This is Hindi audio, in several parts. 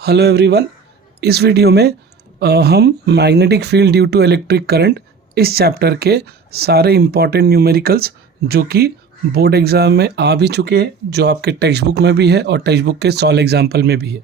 Hello everyone. इस वीडियो में हम magnetic field due to electric current इस चैप्टर के सारे इम्पॉर्टेंट न्यूमेरिकल्स जो कि बोर्ड एग्ज़ाम में आ भी चुके हैं, जो आपके टेक्स्ट बुक में भी है और टेक्स्ट बुक के सॉल्व एग्जाम्पल में भी है।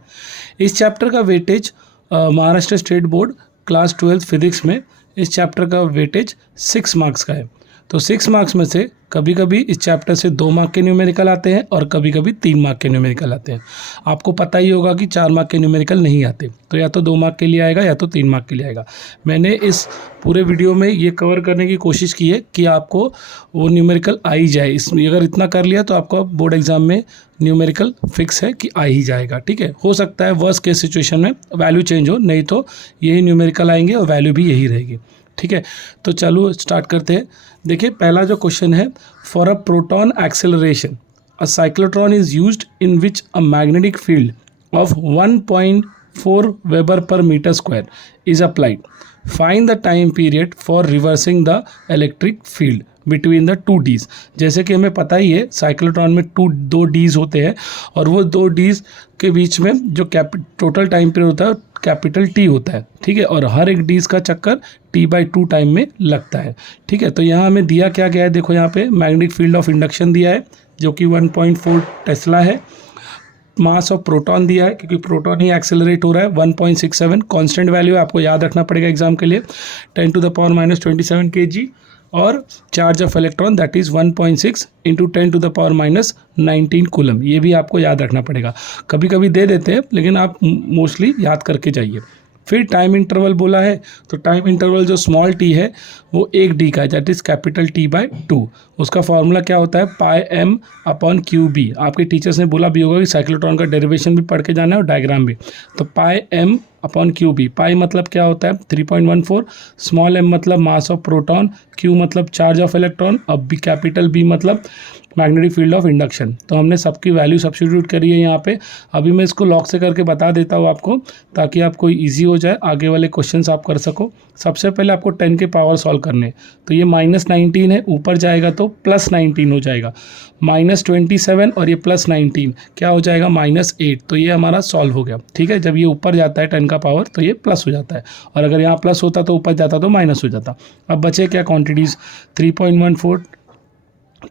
इस चैप्टर का weightage Maharashtra state board class 12 physics में इस चैप्टर का वेटेज 6 मार्क्स का है। तो 6 मार्क्स में से कभी कभी इस चैप्टर से 2 मार्क के न्यूमेरिकल आते हैं और कभी कभी 3 मार्क के न्यूमेरिकल आते हैं। आपको पता ही होगा कि 4 मार्क के न्यूमेरिकल नहीं आते, तो या तो 2 मार्क के लिए आएगा या तो 3 मार्क के लिए आएगा। मैंने इस पूरे वीडियो में ये कवर करने की कोशिश की है कि आपको वो न्यूमेरिकल आ ही जाए। इसमें अगर इतना कर लिया तो आपका बोर्ड एग्जाम में न्यूमेरिकल फिक्स है कि आ ही जाएगा। ठीक है, हो सकता है वर्स्ट केस सिचुएशन में वैल्यू चेंज हो, नहीं तो यही न्यूमेरिकल आएंगे और वैल्यू भी यही रहेगी। ठीक है, तो चलो स्टार्ट करते हैं। देखिए, पहला जो क्वेश्चन है, for a proton acceleration a cyclotron is used in which a magnetic field of 1.4 weber per metre square is applied. Find the time period for reversing the electric field between the 2 dees. जैसे कि हमें पता ही है साइक्लोट्रॉन में 2 डीज होते हैं और वो 2 डीज के बीच में जो टोटल टाइम पीरियड होता है कैपिटल टी होता है। ठीक है, और हर एक डीज का चक्कर T/2 टाइम में लगता है। ठीक है, तो यहाँ हमें दिया क्या गया है, देखो यहाँ पे मैग्नेटिक फील्ड ऑफ इंडक्शन दिया है जो कि 1.4 टेस्ला है। मास ऑफ प्रोटॉन दिया है क्योंकि प्रोटॉन ही एक्सेलरेट हो रहा है 1.67। कांस्टेंट वैल्यू आपको याद रखना पड़ेगा एग्जाम के लिए 10⁻⁻27 kg और charge of electron that is 1.6 into 10⁻⁻19 coulomb. ये भी आपको याद रखना पड़ेगा। कभी कभी दे देते हैं लेकिन आप मोस्टली याद करके जाइए। फिर टाइम इंटरवल बोला है, तो टाइम इंटरवल जो स्मॉल टी है वो 1 डी का है, दैट इज़ कैपिटल T/2। उसका फॉर्मूला क्या होता है, πm/QB। आपके टीचर्स ने बोला भी होगा कि साइक्लोट्रॉन का डेरिवेशन भी पढ़ के जाना है और डायग्राम भी। तो πm/QB, पाई मतलब क्या होता है 3.14, स्मॉल m मतलब मास ऑफ प्रोटॉन, Q मतलब चार्ज ऑफ इलेक्ट्रॉन, अब भी कैपिटल B मतलब मैग्नेटिक फील्ड ऑफ इंडक्शन। तो हमने सबकी वैल्यू सब्स्टिट्यूट करी है यहाँ पे। अभी मैं इसको लॉग से करके बता देता हूँ आपको, ताकि आपको इजी हो जाए, आगे वाले क्वेश्चंस आप कर सको। सबसे पहले आपको 10 के पावर सॉल्व करने, तो ये -19 है, ऊपर जाएगा तो +19 हो जाएगा, -27 और ये +19 क्या हो जाएगा -8। तो ये हमारा सॉल्व हो गया। ठीक है, जब ये ऊपर जाता है 10 का पावर तो ये प्लस हो जाता है, और अगर यहाँ प्लस होता तो ऊपर जाता तो माइनस हो जाता। अब बचे क्या क्वांटिटीज़, 3.14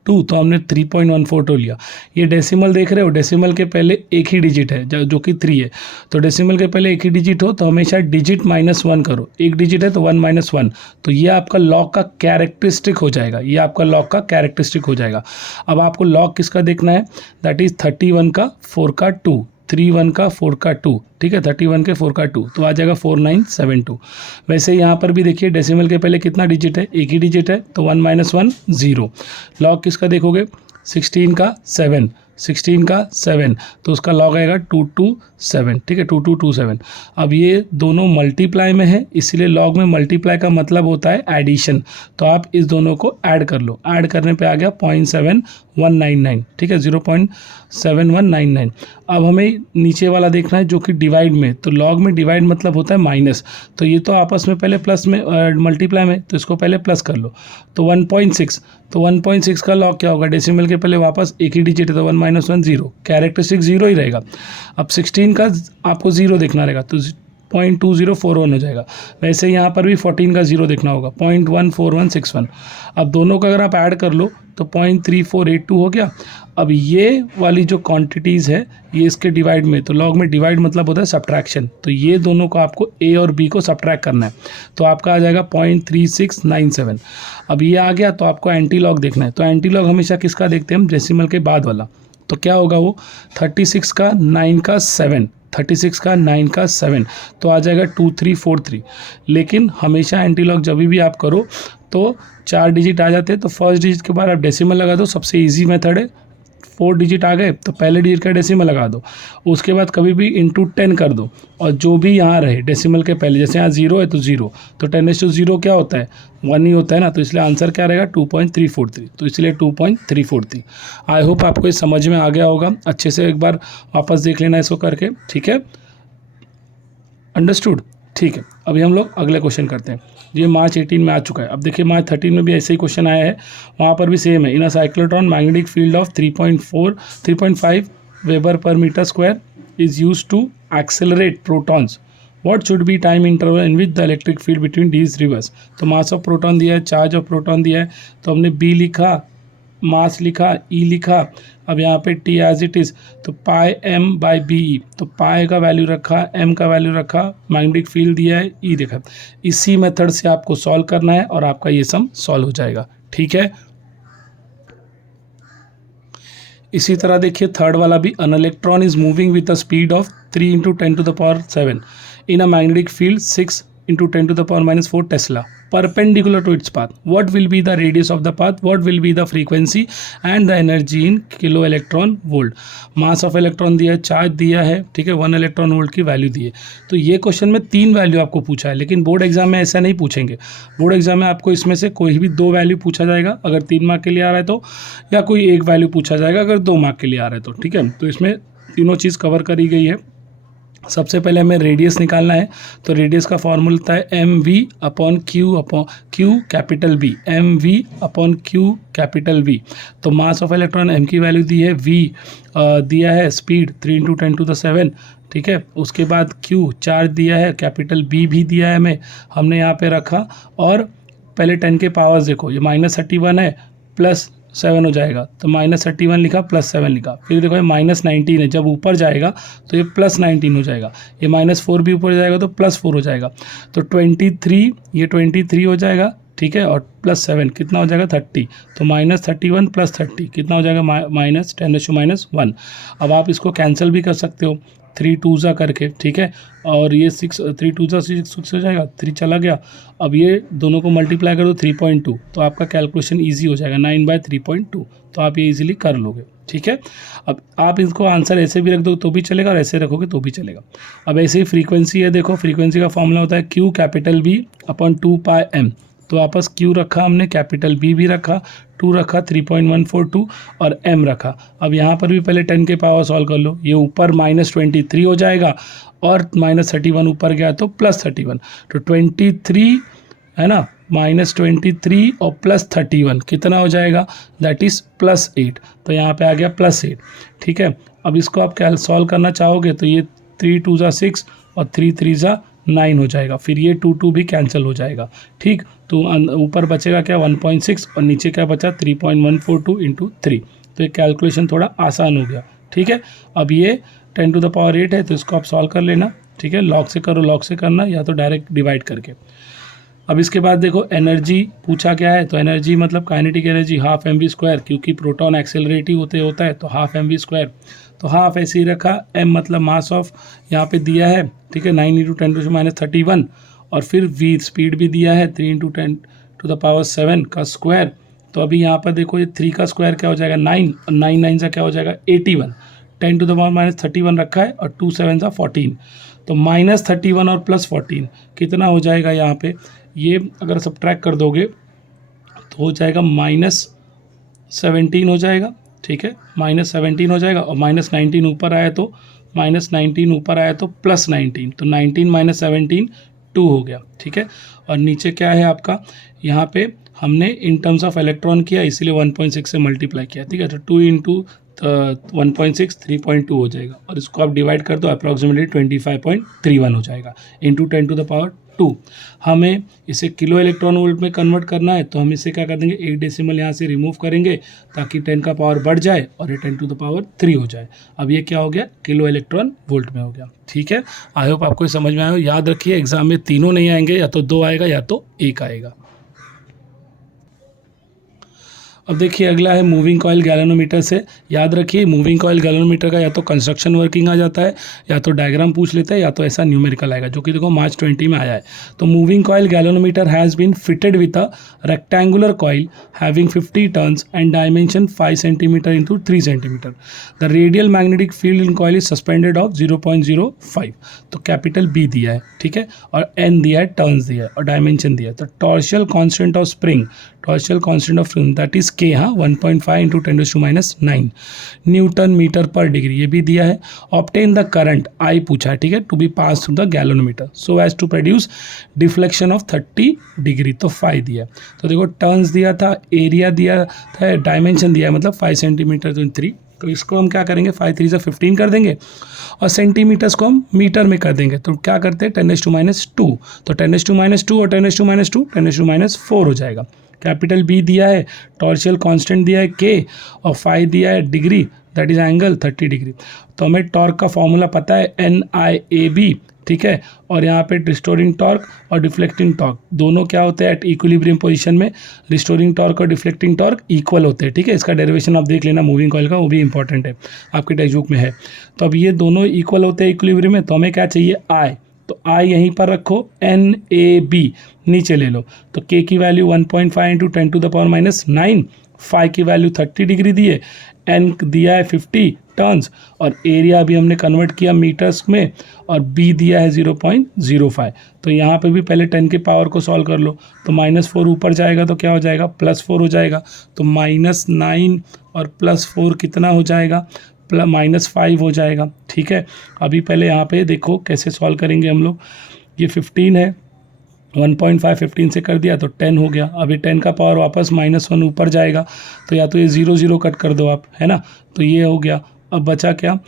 2, तो हमने 3.14 लिया। ये डेसिमल देख रहे हो, डेसिमल के पहले एक ही डिजिट है जो कि 3 है, तो डेसिमल के पहले एक ही डिजिट हो तो हमेशा डिजिट -1 करो। एक डिजिट है तो 1 - 1, तो ये आपका लॉग का कैरेक्टरिस्टिक हो जाएगा। ये आपका लॉग का कैरेक्टरिस्टिक हो जाएगा। अब आपको लॉग किसका देखना है, दैट इज़ 31 का 4 का 2, 31 का 4 का 2। ठीक है, 31 के 4 का 2 तो आ जाएगा 4972। वैसे यहाँ पर भी देखिए डेसिमल के पहले कितना डिजिट है, एक ही डिजिट है, तो 1 - 1 0। लॉग किसका देखोगे, 16 का 7, 16 का 7, तो उसका लॉग आएगा 227। ठीक है, 2227। अब ये दोनों मल्टीप्लाई में है, इसीलिए लॉग में मल्टीप्लाई का मतलब होता है एडिशन। तो आप इस दोनों को ऐड कर लो, ऐड करने पे आ गया 0.7199। ठीक है, 0.7199। अब हमें नीचे वाला देखना है जो कि डिवाइड में, तो लॉग में डिवाइड मतलब होता है माइनस, तो ये तो आपस में पहले प्लस में मल्टीप्लाई में, तो इसको पहले प्लस कर लो, तो 1.6। तो 1.6 का लॉग क्या होगा, डेसिमल के पहले वापस एक ही डिजिट है तो 1 - 1 0, कैरेक्टरिस्टिक 0 ही रहेगा। अब 16 का आपको 0 देखना रहेगा तो 0.2041 हो जाएगा। वैसे यहाँ पर भी 14 का 0 देखना होगा, 0.14161। अब दोनों का अगर आप ऐड कर लो तो 0.3482 हो गया। अब ये वाली जो क्वांटिटीज़ है ये इसके डिवाइड में, तो लॉग में डिवाइड मतलब होता है सब्ट्रैक्शन, तो ये दोनों को आपको ए और बी को सब्ट्रैक्ट करना है, तो आपका आ जाएगा 0.3697। अब ये आ गया तो आपको एंटी लॉग देखना है, तो एंटी लॉग हमेशा किसका देखते हैं हम, डेसिमल के बाद वाला। तो क्या होगा वो 36 का 9 का 7, 36 का 9 का 7, तो आ जाएगा 2343। लेकिन हमेशा एंटी लॉग जब भी आप करो तो 4 डिजिट आ जाते हैं, तो फर्स्ट डिजिट के बाद आप डेसिमल लगा दो, सबसे इजी मेथड है। 4 डिजिट आ गए तो पहले डिजिट का डेसिमल लगा दो, उसके बाद कभी भी इंटू 10 कर दो, और जो भी यहाँ रहे डेसिमल के पहले, जैसे यहाँ 0 है तो 0, तो 10⁻0 क्या होता है 1 ही होता है ना, तो इसलिए आंसर क्या रहेगा 2.343, तो इसलिए 2.343। आई होप आपको ये समझ में आ गया होगा। अच्छे से एक बार वापस देख लेना इसको करके। ठीक है, अंडरस्टूड। ठीक है, अभी हम लोग अगले क्वेश्चन करते हैं। ये मार्च 18 में आ चुका है। अब देखिए मार्च 13 में भी ऐसे ही क्वेश्चन आया है, वहाँ पर भी सेम है। In a cyclotron magnetic field of 3.5 weber per metre square is used to accelerate protons. What should be time interval in which the electric field between these reverse? तो मास ऑफ प्रोटॉन दिया है, चार्ज ऑफ प्रोटॉन दिया है, तो हमने B लिखा, मास लिखा, E लिखा, अब यहाँ पे T एज इट इज़, तो पाई m बाई बी ई, तो पाई का वैल्यू रखा, m का वैल्यू रखा, मैग्नेटिक फील्ड दिया है, E देखा। इसी मेथड से आपको सॉल्व करना है और आपका ये सम सॉल्व हो जाएगा। ठीक है, इसी तरह देखिए थर्ड वाला भी, an electron is moving with the speed of 3 × 10⁻⁷ in a magnetic field 6 × 10⁻⁴ tesla perpendicular to its path. What will be the radius of the path? What will be the frequency and the energy in kilo electron volt? Mass of electron दिया है, चार्ज दिया है, ठीक है, 1 इलेक्ट्रॉन वोल्ट की वैल्यू दी है। तो ये क्वेश्चन में 3 वैल्यू आपको पूछा है, लेकिन बोर्ड एग्जाम में ऐसा नहीं पूछेंगे। बोर्ड एग्जाम में आपको इसमें से कोई भी 2 वैल्यू पूछा जाएगा अगर 3 मार्क के लिए आ रहा है तो, या कोई 1 वैल्यू पूछा जाएगा अगर 2 मार्क के लिए आ रहा है तो। ठीक है, तो इसमें तीनों चीज़ कवर करी गई है। सबसे पहले हमें रेडियस निकालना है, तो रेडियस का फॉर्मूला होता है mv/q capital B, mv/q capital V। तो मास ऑफ इलेक्ट्रॉन m की वैल्यू दी है, v दिया है, स्पीड 3 × 10⁻⁷, ठीक है, उसके बाद q चार्ज दिया है, कैपिटल B भी दिया है हमें, हमने यहाँ पे रखा, और पहले 10 के पावर्स देखो, ये -31 है, +7 हो जाएगा, तो -31 लिखा, +7 लिखा, फिर देखो ये -19 है, जब ऊपर जाएगा तो ये +19 हो जाएगा, ये -4 भी ऊपर जाएगा तो +4 हो जाएगा, तो 23, ये 23 हो जाएगा, ठीक है, और +7 कितना हो जाएगा 30, तो -31 + 30 कितना हो जाएगा -10⁻⁻1। अब आप इसको कैंसिल भी कर सकते हो 3 2 करके, ठीक है, और ये 3 2 6 हो जाएगा, 3 चला गया, अब ये दोनों को मल्टीप्लाई कर दो 3.2, तो आपका कैलकुलेशन इजी हो जाएगा 9/3.2, तो आप ये इजीली कर लोगे। ठीक है, अब आप इसको आंसर ऐसे भी रख दो तो भी चलेगा और ऐसे रखोगे तो भी चलेगा। अब ऐसे ही फ्रीक्वेंसी है, देखो फ्रीक्वेंसी का फॉर्मूला होता है Q कैपिटल B/2πm, तो वापस Q रखा हमने, कैपिटल B भी रखा, 2 रखा, 3.142 और m रखा। अब यहाँ पर भी पहले 10 के पावर सॉल्व कर लो, ये ऊपर -23 हो जाएगा और -31 ऊपर गया तो +31, तो 23 है ना, -23 और +31 कितना हो जाएगा, दैट इज़ +8, तो यहाँ पे आ गया +8। ठीक है, अब इसको आप क्या सॉल्व करना चाहोगे तो ये 3 2 6 और 3 3 9 हो जाएगा, फिर ये 2 2 भी कैंसिल हो जाएगा। ठीक, तो ऊपर बचेगा क्या 1.6 और नीचे क्या बचा 3.142 × 3, तो ये कैलकुलेशन थोड़ा आसान हो गया। ठीक है, अब ये 10⁸ है, तो इसको आप सॉल्व कर लेना। ठीक है, लॉग से करो, लॉग से करना या तो डायरेक्ट डिवाइड करके। अब इसके बाद देखो एनर्जी पूछा क्या है, तो एनर्जी मतलब काइनेटिक एनर्जी ½ mv², क्योंकि प्रोटॉन एक्सेलरेटिव होता है तो ½ mv², तो हाफ ऐसे ही रखा, m मतलब मास ऑफ यहाँ पे दिया है, ठीक है, 9 × 10⁻31, और फिर v स्पीड भी दिया है 3 × 10⁻7 का स्क्वायर। तो अभी यहाँ पर देखो ये 3 का स्क्वायर क्या हो जाएगा 9, और 9 9 से क्या हो जाएगा 81, 10⁻31 रखा है और 2 7 14, तो -31 और +14 कितना हो जाएगा यहाँ पे, ये अगर सब्ट्रैक्ट कर दोगे तो हो जाएगा -17 हो जाएगा। ठीक है, -17 हो जाएगा, और -19 ऊपर आया तो -19 ऊपर आया तो +19, तो 19 - 17 2 हो गया। ठीक है, और नीचे क्या है आपका, यहाँ पे हमने इन टर्म्स ऑफ इलेक्ट्रॉन किया, इसीलिए 1.6 से मल्टीप्लाई किया। ठीक है, तो 2 × 1.6 3.2 हो जाएगा, और इसको आप डिवाइड कर दो, अप्रॉक्सीमेटली 25.31 हो जाएगा इंटू 10⁻²। हमें इसे किलो इलेक्ट्रॉन वोल्ट में कन्वर्ट करना है, तो हम इसे क्या कर देंगे, 1 डेसिमल यहाँ से रिमूव करेंगे ताकि 10 का पावर बढ़ जाए और ये 10⁻³ हो जाए। अब ये क्या हो गया, किलो इलेक्ट्रॉन वोल्ट में हो गया। ठीक है, आई होप आपको समझ में आया हो। याद रखिए एग्जाम में तीनों नहीं आएंगे, या तो 2 आएगा या तो 1 आएगा। अब देखिए अगला है मूविंग कॉइल गैल्वेनोमीटर से। याद रखिए मूविंग कॉइल गैल्वेनोमीटर का या तो कंस्ट्रक्शन वर्किंग आ जाता है, या तो डायग्राम पूछ लेते हैं, या तो ऐसा न्यूमेरिकल आएगा, जो कि देखो मार्च 20 में आया है। तो moving coil galvanometer has been fitted with a rectangular coil having 50 turns and dimension 5 centimetre into 3 centimetre. The radial magnetic field in coil is suspended of 0.05, तो कैपिटल B दिया है, ठीक है, और N दिया है, टर्न्स दिया है, और डायमेंशन दिया है। तो torsional constant of spring, torsional constant of spring that is K, हाँ, 1.5 × 10⁻⁹ न्यूटन मीटर पर डिग्री, ये भी दिया है। ऑब्टेन द करंट I पूछा है, ठीक है, to be pass through the galvanometer so as to produce deflection of 30 degree, तो 5 दिया। तो देखो टर्न्स दिया था, एरिया दिया था, डायमेंशन दिया है, मतलब 5 सेंटीमीटर तो 3 तो इसको हम क्या करेंगे, 5 3 × 15 कर देंगे और सेंटीमीटर्स को हम मीटर में कर देंगे। तो क्या करते हैं 10⁻², तो 10⁻² और 10⁻², 10⁻4 हो जाएगा। कैपिटल बी दिया है, टॉर्शियल कांस्टेंट दिया है के, और फाई दिया है degree, that is angle 30 degree. तो हमें टॉर्क का फॉर्मूला पता है NIAB, ठीक है। और यहाँ पे रिस्टोरिंग टॉर्क और डिफ्लेक्टिंग टॉर्क दोनों क्या होते हैं एट इक्विलिब्रियम पोजीशन में, रिस्टोरिंग टॉर्क और डिफ्लेक्टिंग टॉर्क इक्वल होते हैं, ठीक है। इसका डेरिवेशन आप देख लेना मूविंग कॉइल का, वो भी इंपॉर्टेंट है, आपके टेक्स्ट बुक में है। तो अब ये दोनों इक्वल होते हैं इक्विलिब्रियम में, तो हमें क्या चाहिए I, तो I यहीं पर रखो, NAB नीचे ले लो। तो K की वैल्यू 1.5 × 10⁻⁹, फाई की वैल्यू 30 डिग्री दी है, N दिया है 50 टर्न्स, और एरिया भी हमने कन्वर्ट किया मीटर्स में, और B दिया है 0.05। तो यहाँ पे भी पहले 10 के पावर को सॉल्व कर लो, तो -4 ऊपर जाएगा तो क्या हो जाएगा, +4 हो जाएगा। तो -9 और +4 कितना हो जाएगा, -5 हो जाएगा, ठीक है। अभी पहले यहाँ पे देखो कैसे सॉल्व करेंगे हम लोग। ये 15 है, 1.5 15 से कर दिया तो 10 हो गया। अभी 10 का पावर वापस -1 ऊपर जाएगा, तो या तो ये 0 0 कट कर दो आप, है ना। तो ये हो गया। अब बचा क्या,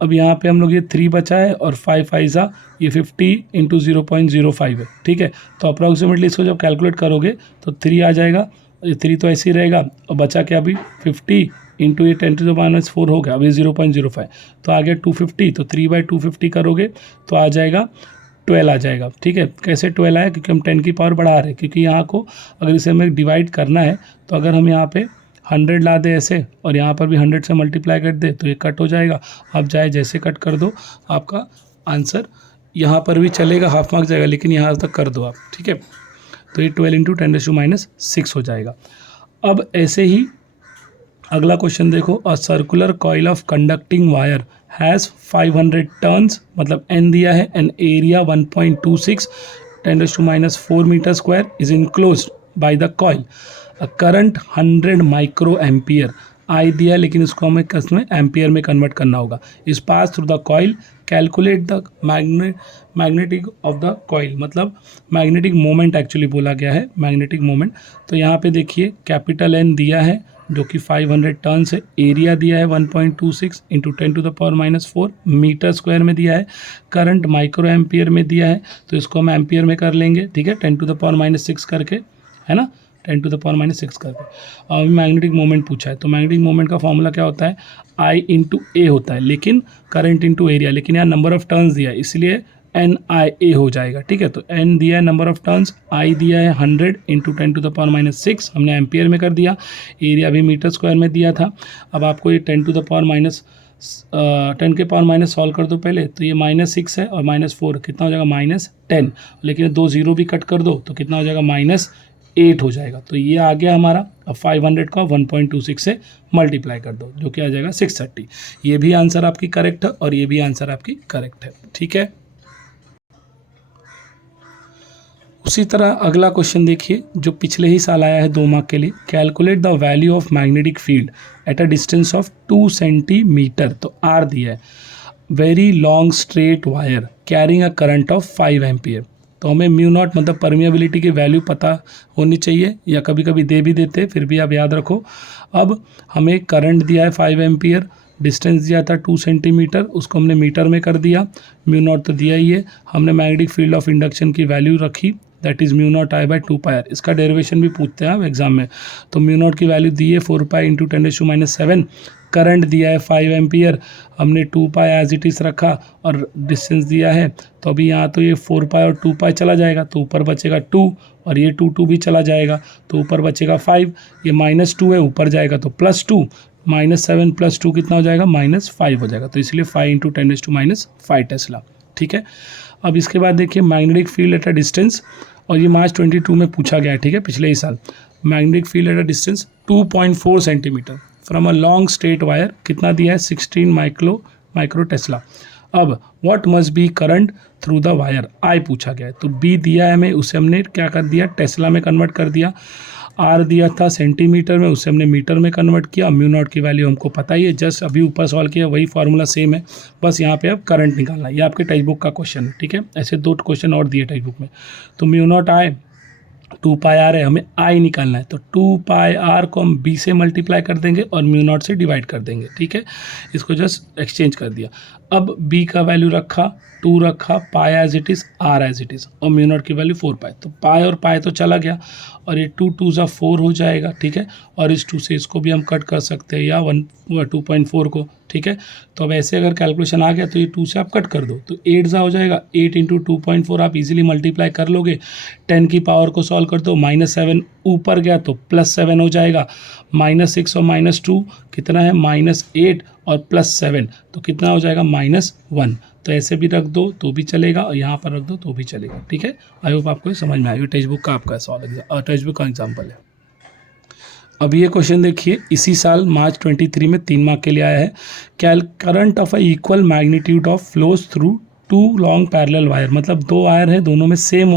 अब यहाँ पे हम लोग ये 3 बचा है, और 5 5 ये 50 × 0.05 है, ठीक है। तो अप्रॉक्सीमेटली इसको जब कैलकुलेट करोगे तो 3 आ जाएगा, ये 3 तो ऐसे ही रहेगा। और बचा क्या, अभी 50 × ये 10⁻⁴ हो गया, अभी 0.05, तो आ गया 250। तो 3/250 करोगे तो आ जाएगा 12 आ जाएगा, ठीक है। कैसे 12 आया, क्योंकि हम 10 की पावर बढ़ा रहे हैं, क्योंकि यहाँ को अगर इसे हमें डिवाइड करना है तो अगर हम यहाँ पे 100 ला दे ऐसे, और यहाँ पर भी 100 से मल्टीप्लाई कर दे, तो ये कट हो जाएगा। आप चाहे जैसे कट कर दो, आपका आंसर यहाँ पर भी चलेगा, हाफ मार्क जाएगा, लेकिन यहाँ तक कर दो आप, ठीक है। तो ये 12 × 10⁻⁶ हो जाएगा। अब ऐसे ही अगला क्वेश्चन देखो, a circular coil of conducting wire has 500 turns, मतलब N दिया है, and area 1.26 10⁻⁴ metre square is enclosed by the coil, a current 100 micro ampere, I दिया है लेकिन इसको हमें किसमें एम्पियर में कन्वर्ट करना होगा, इस पास through the coil, calculate the magnetic of the coil, मतलब मैग्नेटिक मोमेंट एक्चुअली बोला गया है, मैग्नेटिक मोमेंट। तो यहाँ पे देखिए कैपिटल N दिया है जो कि 500 टर्न्स है, एरिया दिया है 1.26 × 10⁻⁴ मीटर स्क्वायर में दिया है, करंट माइक्रो एम्पियर में दिया है, तो इसको हम एम्पियर में कर लेंगे, ठीक है, 10⁻�6 करके, है ना, 10⁻�6 करके। अब मैग्नेटिक मोमेंट पूछा है, तो मैग्नेटिक मोमेंट का फॉर्मूला क्या होता है, I × A होता है, लेकिन करंट × एरिया, लेकिन यहाँ नंबर ऑफ टर्न्स दिया है इसलिए NIA हो जाएगा, ठीक है। तो N दिया है नंबर ऑफ टर्न्स, I दिया है 100 × 10⁻�6, हमने एम्पियर में कर दिया, एरिया भी मीटर स्क्वायर में दिया था। अब आपको ये 10 के पावर माइनस सॉल्व कर दो पहले, तो ये -6 है और -4 कितना हो जाएगा, -10, लेकिन 2 0 भी कट कर दो तो कितना हो जाएगा, -8 हो जाएगा। तो ये आ गया हमारा। अब 500 का 1.26 से मल्टीप्लाई कर दो, जो कि आ जाएगा 630। ये भी आंसर आपकी करेक्ट है और ये भी आंसर आपकी करेक्ट है, ठीक है। उसी तरह अगला क्वेश्चन देखिए जो पिछले ही साल आया है 2 मार्क के लिए, calculate the value of magnetic field at a distance of 2 centimetre, तो R दिया है, very long straight wire carrying a current of 5 ampere. तो हमें μ0 मतलब परमिएबिलिटी की वैल्यू पता होनी चाहिए, या कभी कभी दे भी देते, फिर भी आप याद रखो। अब हमें करंट दिया है 5 एम्पियर, डिस्टेंस दिया था 2 सेंटीमीटर, उसको हमने मीटर में कर दिया, μ0 तो दिया ही है, हमने मैग्नेटिक फील्ड ऑफ इंडक्शन की वैल्यू रखी, दैट इज़ μ0 I/2πr। इसका डेरिवेशन भी पूछते हैं एग्जाम में। तो μ0 की वैल्यू दी है 4π × 10⁻⁷, करंट दिया है 5 एम्पियर, हमने 2π एज इट इज़ रखा और डिस्टेंस दिया है। तो अभी यहाँ तो ये 4π और 2π चला जाएगा, तो ऊपर बचेगा 2, और ये 2 भी चला जाएगा, तो ऊपर बचेगा 5, ये -2 है, ऊपर जाएगा तो +2, -7 + 2 कितना हो जाएगा, -5 हो जाएगा। तो इसलिए 5 × 10⁻⁵ टेस्ला, ठीक है। अब इसके बाद देखिए magnetic field at a distance, और ये मार्च 22 में पूछा गया है, ठीक है, पिछले ही साल। Magnetic field at a distance 2.4 centimetre from a long straight wire, कितना दिया है, 16 माइक्रो टेस्ला। अब what must B current through the wire, I पूछा गया है, तो B दिया है हमें, उसे हमने क्या कर दिया, टेस्ला में कन्वर्ट कर दिया। R दिया था सेंटीमीटर में, उसे हमने मीटर में कन्वर्ट किया। μ0 की वैल्यू हमको पता ही है, जस्ट अभी ऊपर सॉल्व किया, वही फार्मूला सेम है, बस यहाँ पे अब करंट निकालना है। ये आपके टेक्स्ट बुक का क्वेश्चन है, ठीक है। ऐसे 2 क्वेश्चन और दिए टेक्स्ट बुक में। तो μ0 आए, टू पाई आर है, हमें आई निकालना है, तो टू पाई आर को हम बी से मल्टीप्लाई कर देंगे और म्यू नॉट से डिवाइड कर देंगे, ठीक है। इसको जस्ट एक्सचेंज कर दिया। अब बी का वैल्यू रखा, टू रखा, pi as it is, r as it is, और म्यू नॉट की वैल्यू 4 पाई, तो पाई और पाई तो चला गया और ये 2 2 ज़ा 4 हो जाएगा, ठीक है। और इस 2 से इसको भी हम कट कर सकते हैं, या 2.4 को, ठीक है। तो अब ऐसे अगर कैलकुलेशन आ गया तो ये 2 से आप कट कर दो, तो 8 ज़ा हो जाएगा, 8 इंटू 2.4 आप इजीली मल्टीप्लाई कर लोगे। 10 की पावर को सॉल्व कर दो, -7 ऊपर गया तो +7 हो जाएगा, -6 और -2 कितना है, -8 और +7 तो कितना हो जाएगा, -1। तो ऐसे भी रख दो तो भी चलेगा और यहाँ पर रख दो तो भी चलेगा, ठीक है। आई होप आपको समझ में आएगी। टेक्स्ट बुक का आपका सॉल्व टेक्स्ट बुक का एग्जाम्पल है। अब ये क्वेश्चन देखिए, इसी साल मार्च 23 में 3 मार्क के लिए आया है। Current of a equal magnitude of flows through 2 long parallel wire, मतलब 2 वायर है, दोनों में सेम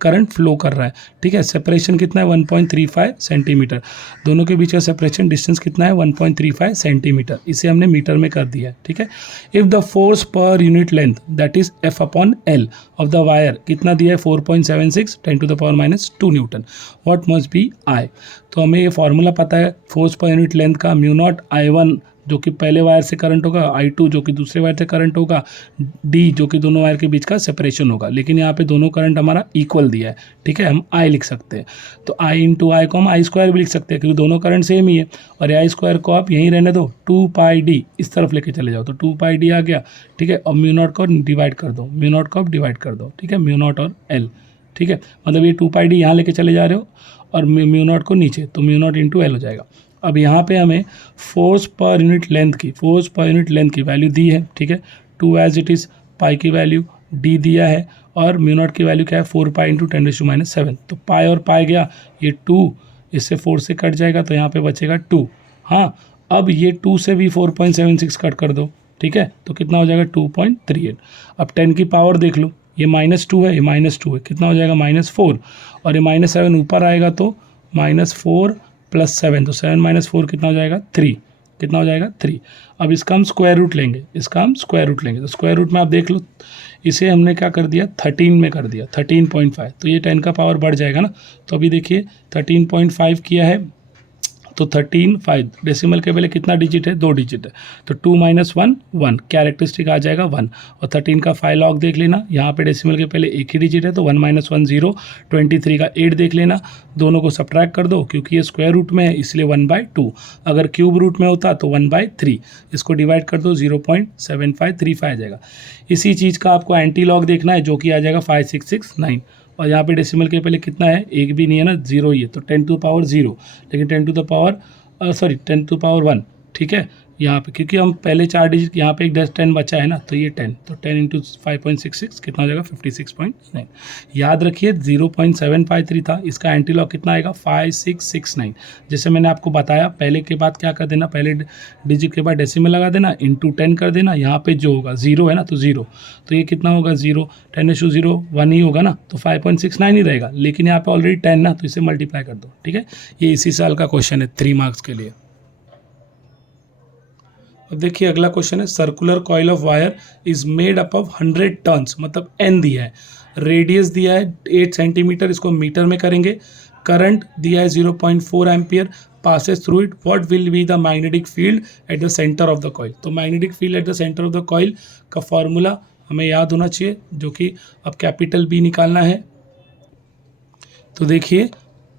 करंट फ्लो कर रहा है, ठीक है। सेपरेशन कितना है, 1.35 सेंटीमीटर, दोनों के बीच का सेपरेशन डिस्टेंस कितना है, 1.35 सेंटीमीटर, इसे हमने मीटर में कर दिया है, ठीक है। If the force per unit length that is F/L of the wire कितना दिया है, 4.76 10⁻⁻2 newton, what must be I. तो हमें ये फॉर्मूला पता है फोर्स पर यूनिट लेंथ का, म्यू नॉट I1 जो कि पहले वायर से करंट होगा, I2 जो कि दूसरे वायर से करंट होगा, D जो कि दोनों वायर के बीच का सेपरेशन होगा। लेकिन यहाँ पे दोनों करंट हमारा इक्वल दिया है, ठीक है, हम I लिख सकते हैं। तो I इंटू आई को हम I² भी लिख सकते हैं, क्योंकि दोनों करंट सेम ही है। और I² को आप यहीं रहने दो, 2πD इस तरफ लेके चले जाओ, तो 2πD आ गया, ठीक है। और म्यू नॉट को डिवाइड कर दो, म्यू नॉट को आप डिवाइड कर दो, ठीक है, म्यू नॉट और L, ठीक है। मतलब ये 2πD यहाँ लेके चले जा रहे हो और म्यू नॉट को नीचे, तो म्यू नॉट इंटू L हो जाएगा। अब यहाँ पे हमें फोर्स पर यूनिट लेंथ की वैल्यू दी है, ठीक है, 2 एज इट इज़, पाई की वैल्यू D दिया है और म्यू नॉट की वैल्यू क्या है, 4 पाई इंटू 10⁻⁷। तो पाई और पाई गया, ये 2 इससे 4 से कट जाएगा, तो यहाँ पे बचेगा 2। हाँ, अब ये 2 से भी 4.76 कट कर दो, ठीक है, तो कितना हो जाएगा, 2.38। अब 10 की पावर देख लो, ये -2 है, ये -2 है, कितना हो जाएगा, -4, और ये -7 ऊपर आएगा तो -4 + 7, तो 7 - 4 कितना हो जाएगा, 3, कितना हो जाएगा, 3। अब इसका हम स्क्वायर रूट लेंगे, तो स्क्वायर रूट में आप देख लो, इसे हमने क्या कर दिया, 13 में कर दिया, 13.5, तो ये 10 का पावर बढ़ जाएगा ना। तो अभी देखिए 13.5 किया है, तो 13.5 डेसिमल के पहले कितना डिजिट है, 2 डिजिट है, तो 2 - 1 1, कैरेक्टरिस्टिक आ जाएगा 1। और 13 का 5 लॉग देख लेना, यहाँ पे डेसिमल के पहले एक ही डिजिट है, तो 1 - 1 0। 23 का 8 देख लेना, दोनों को सब्ट्रैक्ट कर दो, क्योंकि ये स्क्वायर रूट में है इसलिए 1/2। अगर क्यूब रूट में होता तो 1/3, इसको डिवाइड कर दो, 0.7535 आ जाएगा। इसी चीज़ का आपको एंटी लॉग देखना है, जो कि आ जाएगा 5669। और यहाँ पे डेसिमल के पहले कितना है, एक भी नहीं है ना, 0 ही है, तो 10 टू पावर 0, लेकिन 10 टू द पावर 1, ठीक है। यहाँ पे क्योंकि हम पहले 4 डिजिट, यहाँ पे एक 10 बचा है ना, तो ये 10, तो 10 इंटू 5.66 कितना हो जाएगा, 56.9। याद रखिए 0.753 था, इसका एंटी लॉग कितना आएगा, 5669। जैसे मैंने आपको बताया, पहले के बाद क्या कर देना, पहले डिजिट के बाद डेसिमल लगा देना, इंटू 10 कर देना, यहाँ पे जो होगा 0 है ना, तो 0, तो ये कितना होगा, 0, 10⁻0 1 ही होगा ना, तो 5.69 ही रहेगा। लेकिन यहाँ पे ऑलरेडी 10 ना, तो इसे मल्टीप्लाई कर दो, ठीक है। ये इसी साल का क्वेश्चन है, 3 मार्क्स के लिए। अब देखिए अगला क्वेश्चन है, circular coil of wire is made up of 100 turns, मतलब N दिया है, रेडियस दिया है 8 सेंटीमीटर, इसको मीटर में करेंगे, करंट दिया है 0.4 ampere, passes through it, what will be the magnetic field at the centre of the coil. तो magnetic field at the centre of the coil का फॉर्मूला हमें याद होना चाहिए, जो कि अब कैपिटल B निकालना है। तो देखिए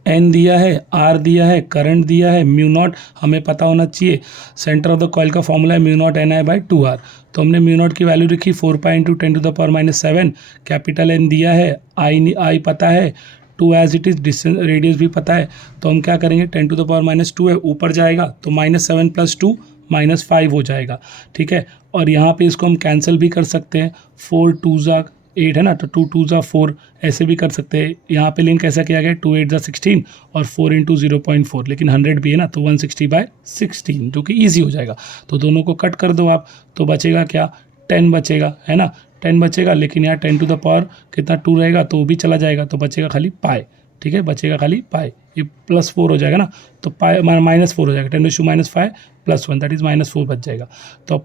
N दिया है, R दिया है, करंट दिया है, म्यू नॉट हमें पता होना चाहिए, सेंटर ऑफ द कॉइल का फॉर्मूला है म्यू नॉट NI/2R। तो हमने म्यू नॉट की वैल्यू रखी 4 पाई इंटू 10⁻⁻7, कैपिटल N दिया है, I पता है, 2 as it is, distance radius भी पता है, तो हम क्या करेंगे, 10⁻⁻2 है, ऊपर जाएगा तो -7 + 2 -5 हो जाएगा, ठीक है। और यहाँ पे इसको हम कैंसिल भी कर सकते हैं, 4 2 ज़ा 8 है ना, तो 2 2 ज़ा 4 ऐसे भी कर सकते हैं। यहाँ पे लिंक ऐसा किया गया 2 8 ज़ा 16 और 4 इंटू 0.4, लेकिन 100 भी है ना, तो 160/16 जो कि ईजी हो जाएगा। तो दोनों को कट कर दो आप, तो बचेगा क्या, 10 बचेगा, है ना, 10 बचेगा, लेकिन यहाँ 10 टू द पावर कितना 2 रहेगा, तो वो भी चला जाएगा, तो बचेगा खाली पाई, ठीक है, बचेगा खाली पाई, ये +4 हो जाएगा ना, तो पाई -4 हो जाएगा, 10⁻⁵ +1 दैट इज़ -4 बच जाएगा। तो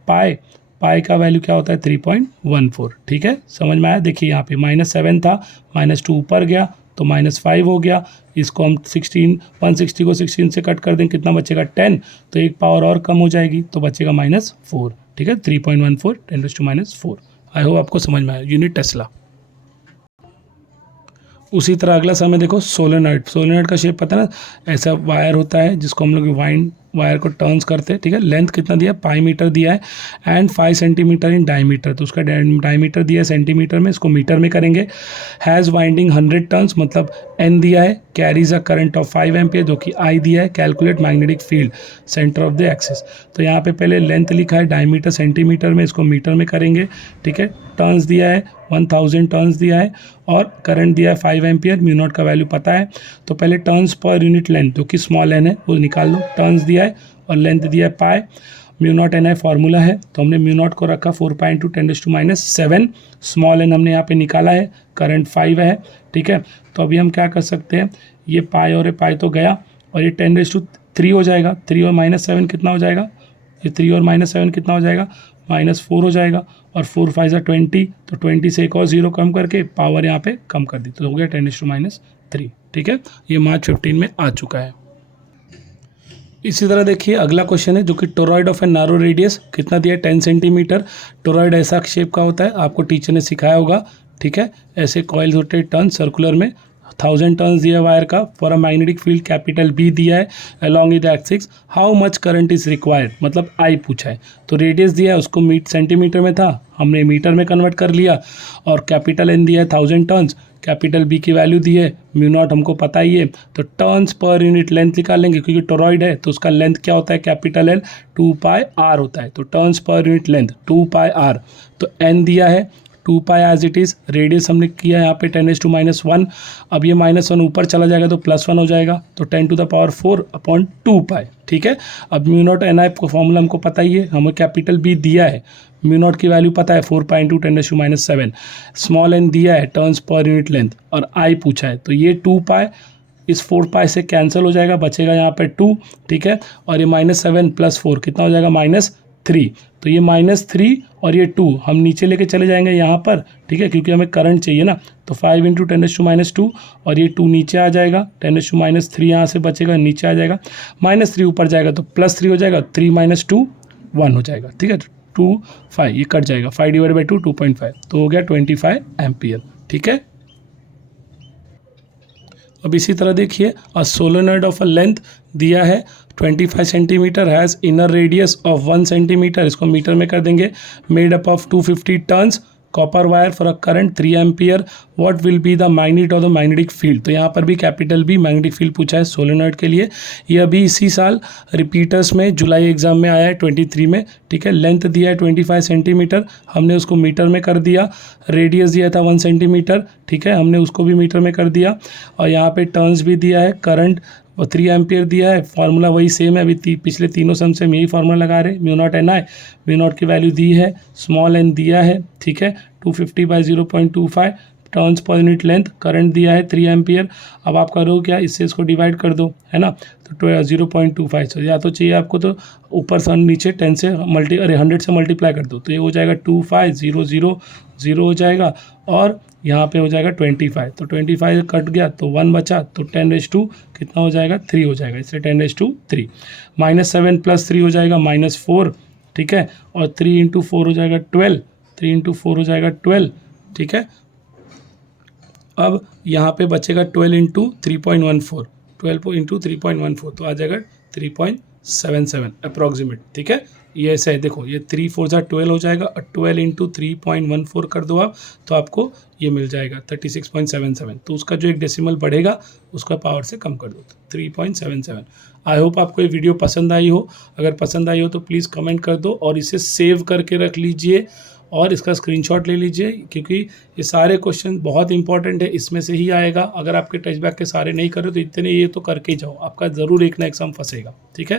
पाई का वैल्यू क्या होता है, 3.14, ठीक है, समझ में आया। देखिए यहाँ पे -7 था, -2 ऊपर गया तो -5 हो गया। इसको हम 160 को 16 से कट कर दें, कितना बचेगा 10, तो एक पावर और कम हो जाएगी तो बचेगा -4। ठीक है, 3.14 10⁻⁴। आई होप आपको समझ में आया। Unit Tesla. उसी तरह अगला समय देखो, सोलेनॉइड। सोलेनॉइड का शेप पता है ना, ऐसा वायर होता है जिसको हम लोग वायर को टर्न्स करते हैं। ठीक है, लेंथ कितना दिया है, पाई मीटर दिया है एंड 5 सेंटीमीटर इन डायमीटर, तो उसका डायमीटर दिया है सेंटीमीटर में, इसको मीटर में करेंगे। हैज़ वाइंडिंग 100 टर्न्स, मतलब एन दिया है। Carries a current of 5 ampere, जो कि आई दिया है। Calculate magnetic field centre of the axis, तो यहाँ पे पहले लेंथ लिखा है डायमीटर सेंटीमीटर में, इसको मीटर में करेंगे। ठीक है, टर्न्स दिया है 1000 टर्न्स दिया है और करंट दिया है 5 एम्पियर। म्यू नॉट का वैल्यू पता है, तो पहले टर्न्स पर यूनिट लेंथ जो कि स्मॉल एन है वो निकाल लो। टर्न्स दिया है और लेंथ दिया है pi. Mu naught n i formula है, तो हमने म्यू नॉट को रखा 4.2 10⁻⁷। स्मॉल एन हमने यहाँ पे निकाला है, करंट 5 है। ठीक है, तो अभी हम क्या कर सकते हैं, ये पाई और ये पाई तो गया और ये 10⁻³ हो जाएगा। 3 और -7 कितना हो जाएगा, ये 3 और -7 कितना हो जाएगा, -4 हो जाएगा। और 4 5 20, तो 20 से एक और 0 कम करके पावर यहाँ पे कम कर दी, तो हो गया 10⁻3। ठीक है, ये मार्च 15 में आ चुका है। इसी तरह देखिए अगला क्वेश्चन है, जो कि toroid of a narrow radius कितना दिया है, 10 सेंटीमीटर। टोरॉइड ऐसा शेप का होता है, आपको टीचर ने सिखाया होगा। ठीक है, ऐसे कॉइल्स होते हैं टर्न सर्कुलर में। 1000 टर्न्स दिया वायर का। For a magnetic field capital B दिया है along with axis, how much current is required, मतलब आई पूछा है। तो रेडियस दिया है, उसको सेंटीमीटर में था, हमने मीटर में कन्वर्ट कर लिया। और कैपिटल एन दिया है 1000 टर्न्स, कैपिटल बी की वैल्यू दी है, म्यू नॉट हमको पता ही है, तो टर्न्स पर यूनिट लेंथ निकालेंगे, क्योंकि टोरॉइड है तो उसका लेंथ क्या होता है, कैपिटल एल 2πr होता है। तो turns per unit length 2πr, तो एन दिया है 2π एज इट इज़। रेडियस हमने किया यहाँ पे 10⁻⁻1। अब ये -1 ऊपर चला जाएगा तो +1 हो जाएगा, तो 10⁻⁴/2π। ठीक है, अब म्यू नॉट एन आई को फॉर्मूला हमको पता ही है, हमें कैपिटल बी दिया है, म्यू नॉट की वैल्यू पता है 4.2 10⁻⁷। स्मॉल एन दिया है टर्न्स पर यूनिट लेंथ, और आई पूछा है, तो ये 2π इस 4π से कैंसिल हो जाएगा, बचेगा यहाँ पे 2। ठीक है, और ये -7 + 4 कितना हो जाएगा, -3। तो ये -3 और ये 2 हम नीचे लेके चले जाएंगे यहाँ पर। ठीक है, क्योंकि हमें करंट चाहिए ना, तो 5 × 10⁻², और ये 2 नीचे आ जाएगा, 10⁻³ यहाँ से बचेगा, नीचे आ जाएगा। -3 ऊपर जाएगा तो +3 हो जाएगा, 3 - 2 1 हो जाएगा। ठीक है, 2 5 ये कट जाएगा, 5/2 2.5, तो हो गया 25 एम्पियर। ठीक है, अब इसी तरह देखिए, a solenoid of a length दिया है 25 centimetre, has inner radius of 1 centimetre, इसको मीटर में कर देंगे। Made up of 250 turns copper wire for a current 3 ampere, what will be the magnet of the magnetic field. तो यहाँ पर भी कैपिटल बी मैग्नेटिक फील्ड पूछा है सोलेनॉइड के लिए। ये अभी इसी साल रिपीटर्स में जुलाई एग्जाम में आया है 23 में। ठीक है, लेंथ दिया है 25 सेंटीमीटर, हमने उसको मीटर में कर दिया। रेडियस दिया था 1 सेंटीमीटर, ठीक है, हमने उसको भी मीटर में कर दिया। और यहाँ पे टर्न्स भी दिया है, करंट और 3 एम्पियर दिया है। फार्मूला वही सेम है, अभी पिछले तीनों सम से हम यही फार्मूला लगा रहे हैं। म्यू नॉट एन आई, म्यू नॉट की वैल्यू दी है, स्मॉल एन दिया है। ठीक है, 250/0.25 turns per unit length, current दिया है 3 एम्पियर। अब आप करो क्या, इससे इसको डिवाइड कर दो, है ना, तो 0.25 या तो चाहिए आपको तो ऊपर से नीचे 100 से मल्टीप्लाई कर दो, तो ये हो जाएगा 25,000 हो जाएगा, और यहाँ पे हो जाएगा 25, तो 25 कट गया तो 1 बचा, तो 10⁻² कितना हो जाएगा, 3 हो जाएगा, इसलिए 10⁻3। -7 + 3 हो जाएगा -4। ठीक है, और 3 × 4 हो जाएगा 12, 3 × 4 हो जाएगा 12। ठीक है, अब यहाँ पे बचेगा 12 × 3.14, 12 × 3.14, तो आ जाएगा 3.77 अप्रॉक्सीमेट। ठीक है, ये ऐसा है, देखो ये 3 4 12 हो जाएगा, और 12 × 3.14 कर दो आप, तो आपको ये मिल जाएगा 36.77। तो उसका जो एक डेसिमल बढ़ेगा उसका पावर से कम कर दो, 3.77। आई होप आपको ये वीडियो पसंद आई हो। अगर पसंद आई हो तो प्लीज़ कमेंट कर दो, और इसे सेव करके रख लीजिए और इसका स्क्रीनशॉट ले लीजिए, क्योंकि ये सारे क्वेश्चन बहुत इंपॉर्टेंट है, इसमें से ही आएगा। अगर आपके टेस्ट बैक के सारे नहीं कर रहे तो इतने ये तो करके जाओ, आपका ज़रूर एक ना एक सम फंसेगा। ठीक है,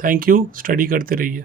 थैंक यू, स्टडी करते रहिए।